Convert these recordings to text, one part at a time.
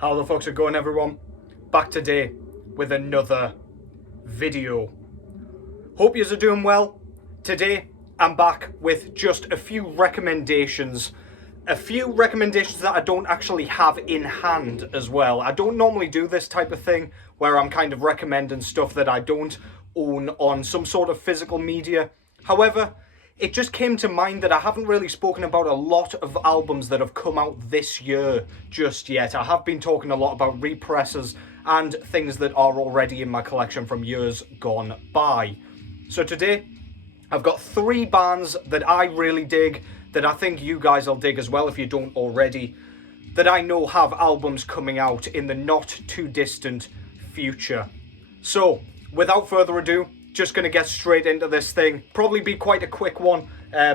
How the fuck's it going, everyone? Back today with another video. Hope yous are doing well. Today I'm back with just a few recommendations. A few recommendations that I don't actually have in hand as well. I don't normally do this type of thing where I'm kind of recommending stuff that I don't own on some sort of physical media. However, it just came to mind that I haven't really spoken about a lot of albums that have come out this year just yet. I have been talking a lot about represses and things that are already in my collection from years gone by. So today, I've got 3 bands that I really dig, that I think you guys will dig as well if you don't already, that I know have albums coming out in the not too distant future. So, without further ado, just going to get straight into this thing. Probably be quite a quick one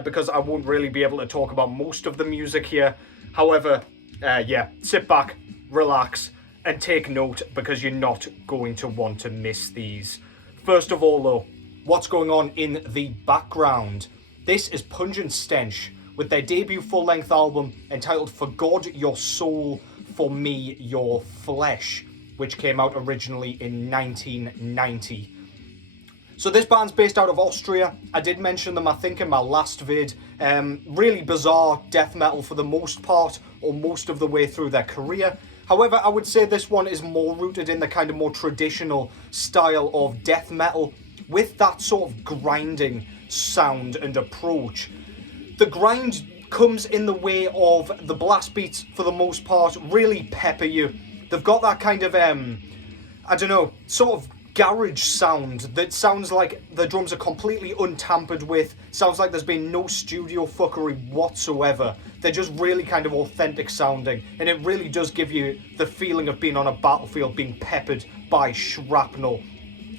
because I won't really be able to talk about most of the music here. However, yeah, sit back, relax, and take note because you're not going to want to miss these. First of all though, what's going on in the background? This is Pungent Stench with their debut full-length album entitled For God Your Soul, For Me Your Flesh, which came out originally in 1990. So this band's based out of Austria. I did mention them, I think, in my last vid. Really bizarre death metal for the most part, or most of the way through their career. However, I would say this one is more rooted in the kind of more traditional style of death metal, with that sort of grinding sound and approach. The grind comes in the way of the blast beats, for the most part, really pepper you. They've got that kind of, I don't know, sort of garage sound that sounds like the drums are completely untampered with, sounds like there's been no studio fuckery whatsoever. They're just really kind of authentic sounding, and it really does give you the feeling of being on a battlefield, being peppered by shrapnel.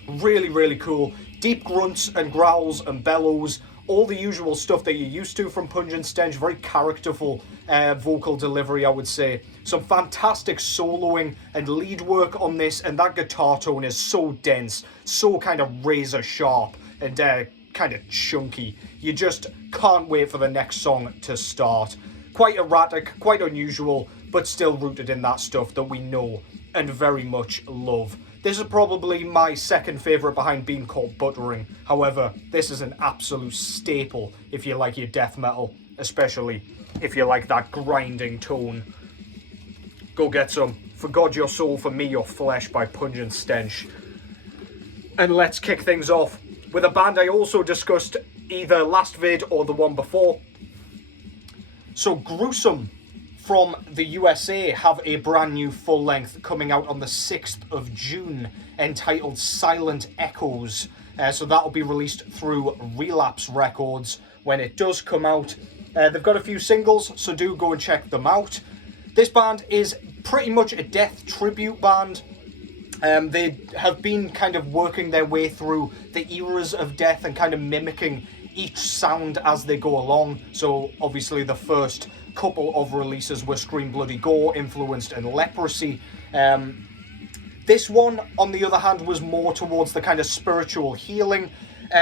Really, really cool. Deep grunts and growls and bellows, all the usual stuff that you're used to from Pungent Stench. Very characterful vocal delivery, I would say. Some fantastic soloing and lead work on this, and that guitar tone is so dense, so kind of razor sharp and kind of chunky. You just can't wait for the next song to start. Quite erratic, quite unusual, but still rooted in that stuff that we know and very much love. This is probably my second favourite behind Being Caught Buttering. However, this is an absolute staple if you like your death metal, especially if you like that grinding tone. Go get some. For God Your Soul, For Me Your Flesh by Pungent Stench. And let's kick things off with a band I also discussed either last vid or the one before. So Gruesome from the USA have a brand new full length coming out on the 6th of June entitled Silent Echoes. So that'll be released through Relapse Records when it does come out. They've got a few singles, so do go and check them out. This band is pretty much a death tribute band. They have been kind of working their way through the eras of death and kind of mimicking each sound as they go along. So obviously the first couple of releases were Scream Bloody Gore influenced and Leprosy. This one, on the other hand, was more towards the kind of spiritual healing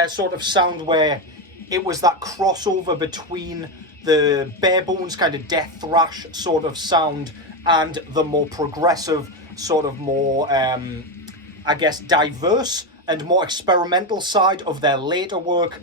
sort of sound, where it was that crossover between the bare bones kind of death thrash sort of sound and the more progressive, sort of more, I guess, diverse and more experimental side of their later work.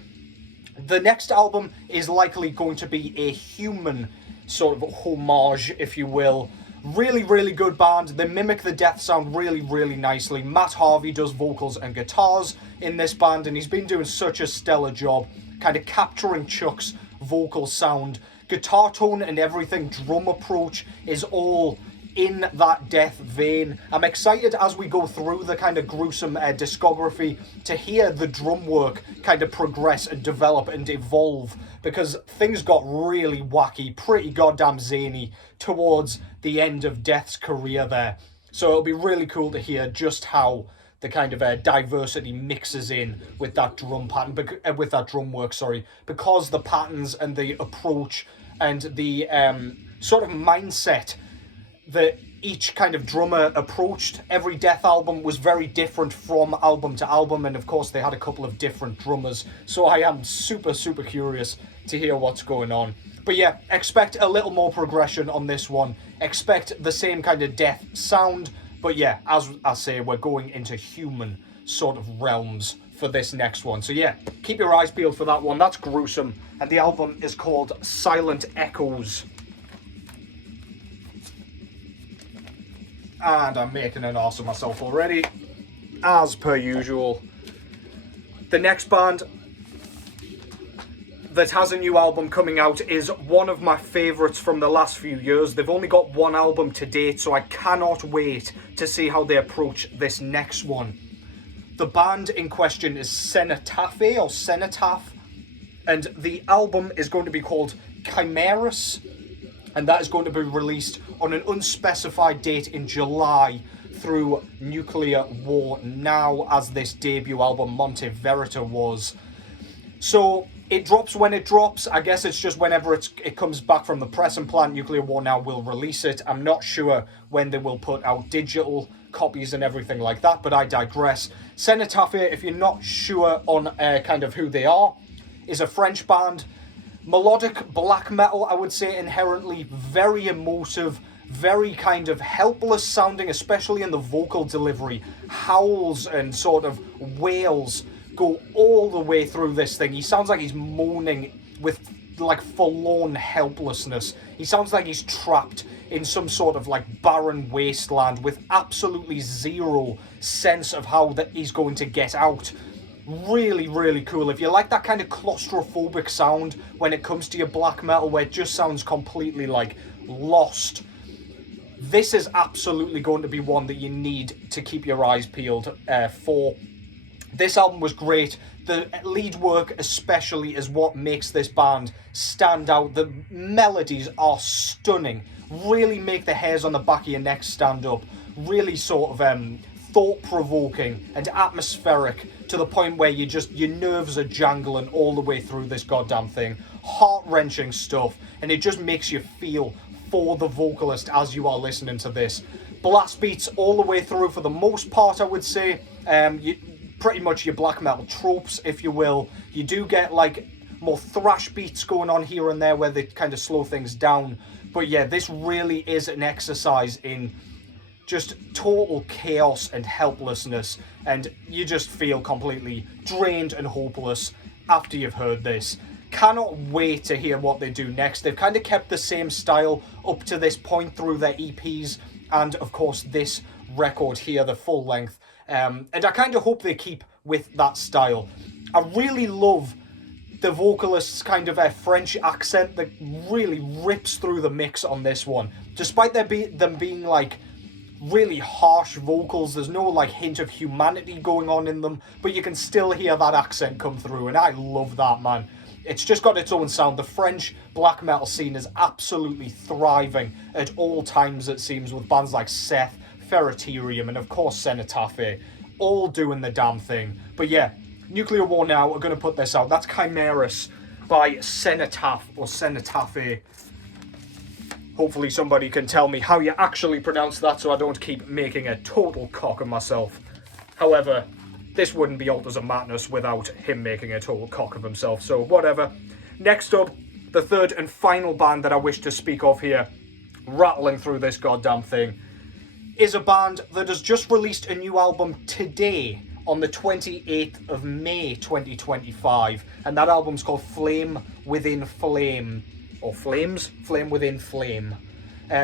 The next album is likely going to be a human sort of homage, if you will. Really, really good band. They mimic the death sound really, really nicely. Matt Harvey does vocals and guitars in this band, and he's been doing such a stellar job kind of capturing Chuck's vocal sound. Guitar tone and everything, drum approach is all in that death vein. I'm excited as we go through the kind of Gruesome discography to hear the drum work kind of progress and develop and evolve, because things got really wacky, pretty goddamn zany towards the end of Death's career there. So it'll be really cool to hear just how the kind of diversity mixes in with that drum pattern, with that drum work, because the patterns and the approach and the sort of mindset that each kind of drummer approached every Death album was very different from album to album, and of course they had a couple of different drummers, so I am super curious to hear what's going on. But yeah, expect a little more progression on this one. Expect the same kind of death sound. But yeah, as I say, we're going into human sort of realms for this next one. So yeah, keep your eyes peeled for that one. That's Gruesome. And the album is called Silent Echoes. And I'm making an ass of myself already, as per usual. The next band that has a new album coming out is one of my favourites from the last few years. They've only got one album to date, so I cannot wait to see how they approach this next one. The band in question is Cenotaph, and the album is going to be called Chimeras, and that is going to be released on an unspecified date in July through Nuclear War Now, as this debut album Monte Verita was. So it drops when it drops. I guess it's just whenever it comes back from the pressing plant, Nuclear War Now will release it. I'm not sure when they will put out digital copies and everything like that, but I digress. Cenotaph, if you're not sure on kind of who they are, is a French band. Melodic black metal, I would say, inherently very emotive, very kind of helpless sounding, especially in the vocal delivery. Howls and sort of wails go all the way through this thing. He sounds like he's moaning with like forlorn helplessness. He sounds like he's trapped in some sort of like barren wasteland with absolutely zero sense of how that he's going to get out. Really, really cool. If you like that kind of claustrophobic sound when it comes to your black metal where it just sounds completely like lost, this is absolutely going to be one that you need to keep your eyes peeled for. This album was great. The lead work especially is what makes this band stand out. The melodies are stunning. Really make the hairs on the back of your neck stand up. Really sort of thought-provoking and atmospheric to the point where your nerves are jangling all the way through this goddamn thing. Heart-wrenching stuff, and it just makes you feel for the vocalist as you are listening to this. Blast beats all the way through for the most part, I would say. Pretty much your black metal tropes, if you will. You do get like more thrash beats going on here and there where they kind of slow things down. But yeah, this really is an exercise in just total chaos and helplessness, and you just feel completely drained and hopeless after you've heard this. Cannot wait to hear what they do next. They've kind of kept the same style up to this point through their EPs and of course this record here, the full length. And I kind of hope they keep with that style. I really love the vocalist's kind of a French accent that really rips through the mix on this one. Despite them being like really harsh vocals, there's no like hint of humanity going on in them, but you can still hear that accent come through, and I love that, man. It's just got its own sound. The French black metal scene is absolutely thriving at all times, it seems, with bands like Seth, Ferritarium, and of course Cenotaph, all doing the damn thing. But yeah, Nuclear War Now are going to put this out. That's Chimeras by Cenotaph, or Cenotaph. Hopefully somebody can tell me how you actually pronounce that so I don't keep making a total cock of myself. However, this wouldn't be Altars of Madness without him making a total cock of himself, so whatever. Next up, the third and final band that I wish to speak of here, rattling through this goddamn thing, is a band that has just released a new album today on the 28th of May 2025, and that album's called Flame Within Flame, or Flames? Flame Within Flame.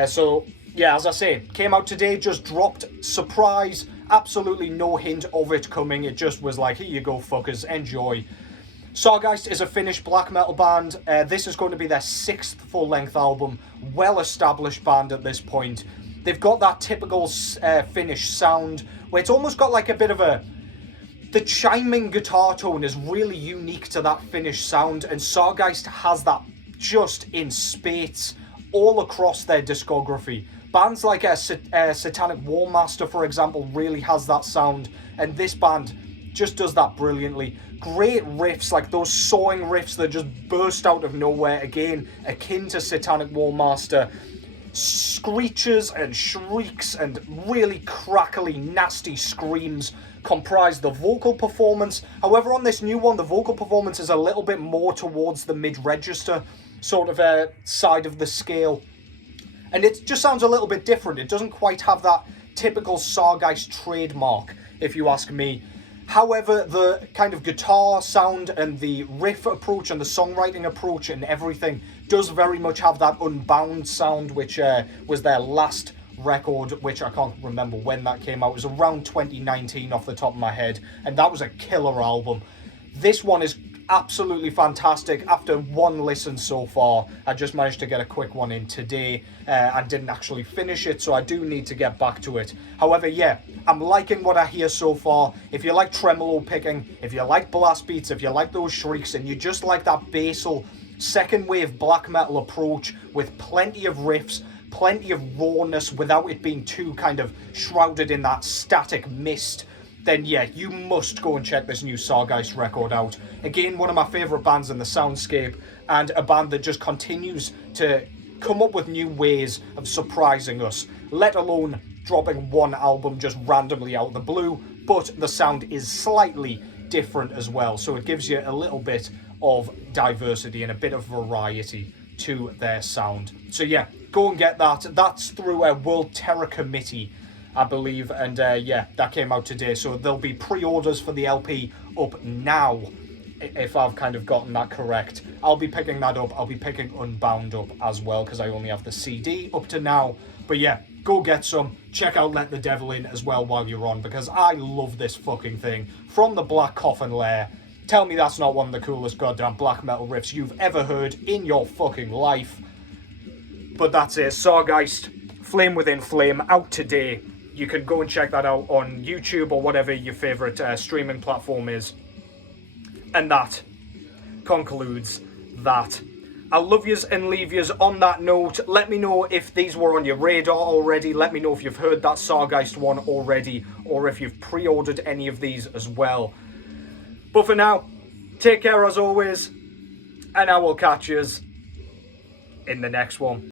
So yeah, as I say, came out today, just dropped, surprise, absolutely no hint of it coming. It just was like, here you go fuckers, enjoy. Sargeist is a Finnish black metal band. This is going to be their 6th full-length album, well-established band at this point. They've got that typical Finnish sound, where it's almost got like a bit of a... The chiming guitar tone is really unique to that Finnish sound, and Sargeist has that just in spades all across their discography. Bands like Satanic Warmaster, for example, really has that sound, and this band just does that brilliantly. Great riffs, like those sawing riffs that just burst out of nowhere, again, akin to Satanic Warmaster. Screeches and shrieks and really crackly, nasty screams comprise the vocal performance. However, on this new one, the vocal performance is a little bit more towards the mid-register. sort of a side of the scale. And it just sounds a little bit different. It doesn't quite have that typical Sargeist trademark, if you ask me. However, the kind of guitar sound and the riff approach and the songwriting approach and everything does very much have that Unbound sound, which was their last record, which I can't remember when that came out. It was around 2019 off the top of my head, and that was a killer album. This one is absolutely fantastic. After one listen so far, I just managed to get a quick one in today and didn't actually finish it, so I do need to get back to it. However, yeah, I'm liking what I hear so far. If you like tremolo picking, if you like blast beats, if you like those shrieks, and you just like that basal second wave black metal approach with plenty of riffs, plenty of rawness without it being too kind of shrouded in that static mist, then yeah, you must go and check this new Sargeist record out. Again, one of my favourite bands in the soundscape, and a band that just continues to come up with new ways of surprising us, let alone dropping one album just randomly out of the blue, but the sound is slightly different as well, so it gives you a little bit of diversity and a bit of variety to their sound. So yeah, go and get that. That's through a World Terror Committee, I believe, and yeah, that came out today, so there'll be pre-orders for the LP up now, if I've kind of gotten that correct. I'll be picking that up. I'll be picking Unbound up as well, because I only have the CD up to now. But yeah, go get some. Check out Let the Devil In as well while you're on, because I love this fucking thing. From the Black Coffin Lair. Tell me that's not one of the coolest goddamn black metal riffs you've ever heard in your fucking life. But that's it. Sargeist, Flame Within Flame, out today. You can go and check that out on YouTube or whatever your favourite streaming platform is. And that concludes that. I'll love yous and leave yous on that note. Let me know if these were on your radar already. Let me know if you've heard that Sargeist one already, or if you've pre-ordered any of these as well. But for now, take care as always, and I will catch yous in the next one.